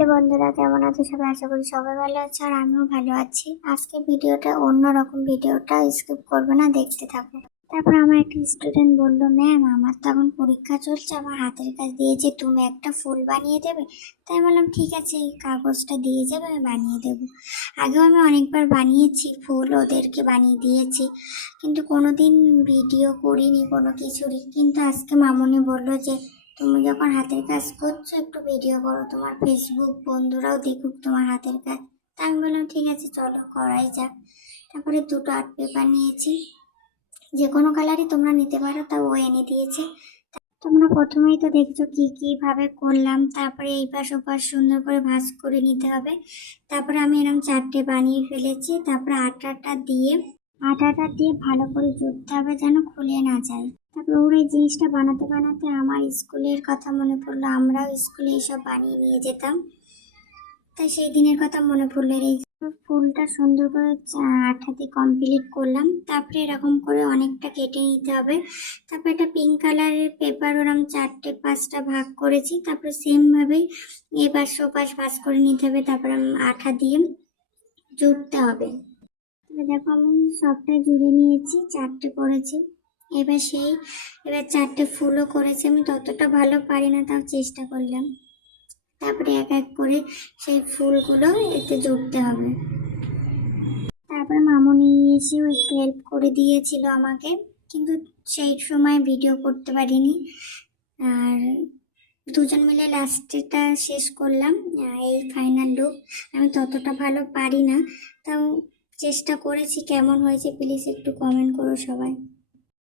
Hello বন্ধুরা, কেমন আছো সবাই? আশা করি সবাই ভালো আছে আর আমিও ভালো আছি। আজকে ভিডিওটা অন্যরকম, ভিডিওটা স্কিপ করবে না, দেখতে থাকো। তারপর আমার একটা স্টুডেন্ট বললো, ম্যাম আমার তো এখন পরীক্ষা চলছে, আমার হাতের কাজ দিয়েছে, তুমি একটা ফুল বানিয়ে দেবে? তাই বললাম ঠিক আছে, এই কাগজটা দিয়ে যাবে, আমি বানিয়ে দেবো। আগেও আমি অনেকবার বানিয়েছি ফুল, ওদেরকে বানিয়ে দিয়েছি, কিন্তু কোনোদিন ভিডিও করিনি কোনো কিছুরই। কিন্তু আজকে মামুনি বললো যে তুমি যখন হাতের কাজ করছো একটু ভিডিও করো, তোমার ফেসবুক বন্ধুরাও দেখুক তোমার হাতের কাজ। তা আমি বললাম ঠিক আছে, চলো করাই যাক। তারপরে দুটো আর্ট পেপার নিয়েছি, যে কোনো কালারই তোমরা নিতে পারো, তা ও এনে দিয়েছে। তোমরা প্রথমেই তো দেখছো কি কি ভাবে করলাম। তারপরে এই পাশ ওপাশ সুন্দর করে ভাঁজ করে নিতে হবে। তারপরে আমি এরকম চারটে বানিয়ে ফেলেছি। তারপরে আটাটা দিয়ে ভালো করে জুড়তে হবে যেন খুলে না যায়। তারপর ওর এই জিনিসটা বানাতে বানাতে আমার স্কুলের কথা মনে পড়লো, আমরাও স্কুলে এইসব বানিয়ে নিয়ে যেতাম। তাই সেই দিনের কথা মনে পড়লো। এই ফুলটা সুন্দর করে আঠা দিয়ে কমপ্লিট করলাম। তারপরে এরকম করে অনেকটা কেটে নিতে হবে। তারপর একটা পিঙ্ক কালারের পেপার ওরকম চারটে পাঁচটা ভাগ করেছি। তারপরে সেম ভাবেই এবার ওপাশ ভাঁজ করে নিতে হবে। তারপরে আঠা দিয়ে জুড়তে হবে। দেখো আমি সবটাই জুড়ে নিয়েছি, চারটে করেছি। এবার চারটে ফুলও করেছি। আমি ততটা ভালো পারি না, তাও চেষ্টা করলাম। তারপরে এক এক করে সেই ফুলগুলো এতে জুড়তে হবে। তারপরে মামুনি এসেও একটু হেল্প করে দিয়েছিল আমাকে, কিন্তু সেই সময় ভিডিও করতে পারিনি। আর দুজন মিলে লাস্টেটা শেষ করলাম। এই ফাইনাল লুক। আমি ততটা ভালো পারি না, তাও চেষ্টা করেছি। কেমন হয়েছে প্লিজ একটু কমেন্ট করো সবাই।